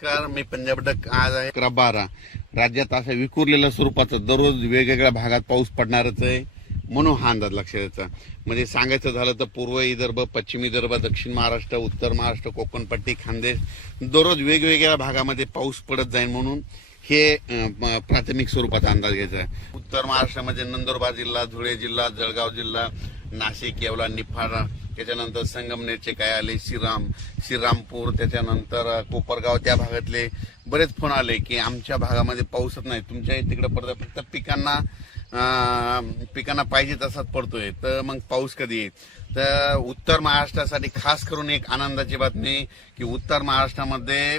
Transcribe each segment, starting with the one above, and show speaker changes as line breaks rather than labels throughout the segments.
नमस्कार मी पंजाब डक. आज आहे अकरा बारा. राज्यात असं विखुरलेल्या स्वरूपाचं दररोज वेगवेगळ्या भागात पाऊस पडणारच आहे म्हणून हा अंदाज लक्षात यायचा म्हणजे सांगायचं झालं तर पूर्व विदर्भ पश्चिम विदर्भ दक्षिण महाराष्ट्र उत्तर महाराष्ट्र कोकणपट्टी खानदेश दररोज वेगवेगळ्या भागामध्ये पाऊस पडत जाईल म्हणून हे प्राथमिक स्वरूपाचा अंदाज घ्यायचा आहे. उत्तर महाराष्ट्रामध्ये नंदुरबार जिल्हा धुळे जिल्हा जळगाव जिल्हा नाशिक येवला निफाड त्याच्यानंतर संगमनेरचे काय आले? श्रीराम श्रीरामपूर त्याच्यानंतर कोपरगाव त्या भागातले बरेच फोन आले की आमच्या भागामध्ये पाऊसच नाही. तुमच्या तिकडे पडतं फक्त पिकांना पिकांना पाहिजे तसाच पडतोय. तर मग पाऊस कधी येईल? तर उत्तर महाराष्ट्रासाठी खास करून एक आनंदाची बातमी की उत्तर महाराष्ट्रामध्ये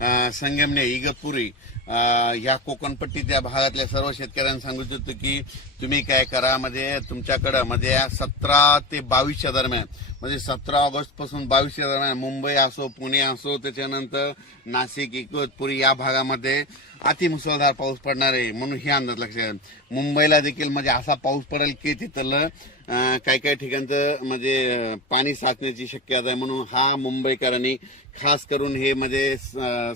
संगमने इगतपुरी ह्या कोकणपट्टी त्या भागातल्या सर्व शेतकऱ्यांना सांगू इच्छितो की तुम्ही काय करा म्हणजे तुमच्याकडं म्हणजे सतरा ते बावीसच्या दरम्यान म्हणजे सतरा ऑगस्टपासून बावीसच्या दरम्यान मुंबई असो पुणे असो त्याच्यानंतर नाशिक इगतपुरी या भागामध्ये अतिमुसळधार पाऊस पडणार आहे म्हणून हे अंदाज लक्षात मुंबईला देखील म्हणजे असा पाऊस पडेल की तिथलं काही काही ठिकाणचं म्हणजे पाणी साचण्याची शक्यता आहे म्हणून हा मुंबईकरांनी खास करून हे म्हणजे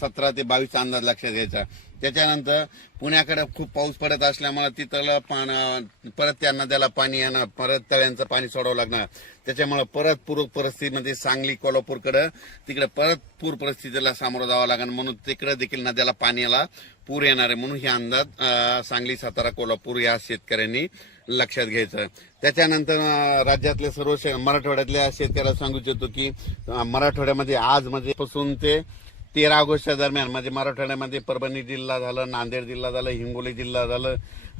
सतरा ते बावीस अंदाज लक्षात घ्यायचा. त्याच्यानंतर पुण्याकडे खूप पाऊस पडत असल्यामुळे तिथलं पान परत त्या नद्याला पाणी येणार परत तळ्यांचं पाणी सोडावं लागणार. त्याच्यामुळे परत पूर परिस्थितीमध्ये सांगली कोल्हापूरकडे तिकडे परत पूर परिस्थितीला सामोरं जावं लागणार म्हणून तिकडे देखील नद्याला पाण्याला पूर येणार आहे. म्हणून हे अंदाज सांगली सातारा कोल्हापूर या शेतकऱ्यांनी लक्षात घ्यायचं. त्याच्यानंतर राज्यातल्या राज्यातले सर्व शे- मराठवाड्यातल्या शेतकऱ्याला सांगू इच्छितो की मराठवाड्यामध्ये आज म्हणजे पासून ते तेरा ऑगस्टच्या दरम्यान म्हणजे मराठवाड्यामध्ये परभणी जिल्हा झालं नांदेड जिल्हा झालं हिंगोली जिल्हा झालं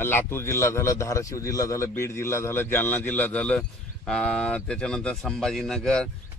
लातूर जिल्हा झालं धाराशिव जिल्हा झालं बीड जिल्हा झालं जालना जिल्हा झालं त्याच्यानंतर संभाजीनगर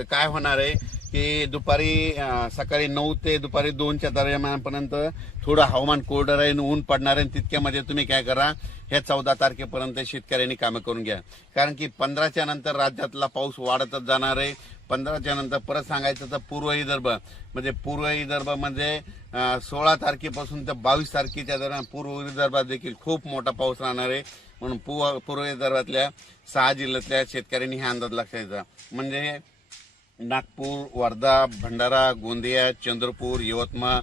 तर काय होणार आहे की दुपारी सकाळी नऊ ते दुपारी दोनच्या दरम्यानपर्यंत थोडं हवामान कोरडं राहील ऊन पडणार आहे आणि तितक्यामध्ये तुम्ही काय करा हे चौदा तारखेपर्यंत शेतकऱ्यांनी कामं करून घ्या. कारण की पंधराच्या नंतर राज्यातला पाऊस वाढतच जाणार आहे. पंधराच्या नंतर परत सांगायचं तर पूर्व विदर्भ म्हणजे पूर्व विदर्भामध्ये म्हणजे सोळा तारखेपासून तर बावीस तारखेच्या दरम्यान पूर्व विदर्भात देखील खूप मोठा पाऊस राहणार आहे. म्हणून पूर्व पूर्व विदर्भातल्या सहा जिल्ह्यातल्या शेतकऱ्यांनी हा अंदाज लक्षात म्हणजे नागपूर वर्धा भंडारा गोंदिया चंद्रपूर यवतमाळ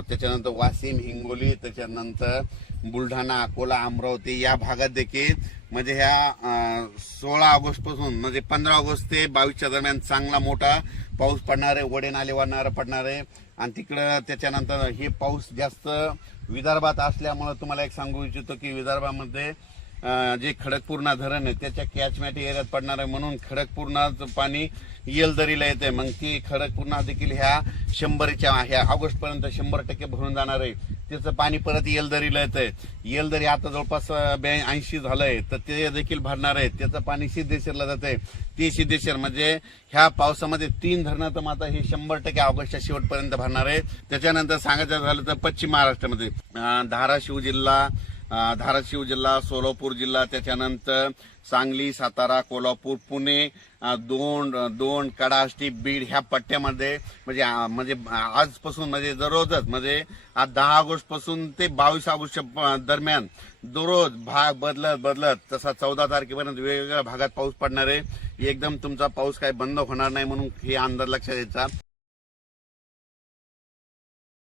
त्याच्यानंतर वाशिम हिंगोली त्याच्यानंतर बुलढाणा अकोला अमरावती या भागात देखील म्हणजे ह्या सोळा ऑगस्टपासून म्हणजे पंधरा ऑगस्ट ते बावीसच्या दरम्यान चांगला मोठा पाऊस पडणार आहे वडे नाले वाढणार पडणार. आहे आणि तिकडं त्याच्यानंतर हे पाऊस जास्त विदर्भात असल्यामुळं तुम्हाला एक सांगू इच्छितो की विदर्भामध्ये जे खडकपूर्णा धरण आहे त्याच्या कॅचमॅट एरियात पडणार आहे म्हणून खडकपूर्णाचं पाणी येलदरीला येते मग ती खडकपूर्णा देखील ह्या शंभरच्या ह्या ऑगस्ट पर्यंत शंभर टक्के भरून जाणार आहे. त्याचं पाणी परत येलदरीला येतंय. येलदरी आता जवळपास ऐंशी झालंय. तर ते देखील भरणार आहे. त्याचं पाणी सिद्धेश्वरला जात आहे ती सिद्धेश्वर म्हणजे ह्या पावसामध्ये तीन धरणं तर माता हे शंभर टक्के ऑगस्टच्या शेवटपर्यंत भरणार आहे. त्याच्यानंतर सांगायचं झालं तर पश्चिम महाराष्ट्रामध्ये. धाराशिव जिल्हा धाराशिव जिल्हा सोलापूर जिल्हा त्याच्यानंतर सांगली सातारा कोल्हापूर पुणे दोन दोन कडाष्टी बीड ह्या पट्ट्यामध्ये म्हणजे म्हणजे आजपासून म्हणजे दररोजच म्हणजे आज दहा ऑगस्टपासून ते बावीस ऑगस्ट दरम्यान दररोज भाग बदलत बदलत तसा चौदा तारखेपर्यंत वेगवेगळ्या भागात पाऊस पडणार आहे. एकदम तुमचा पाऊस काही बंद होणार नाही म्हणून हे अंदाज लक्षात द्यायचा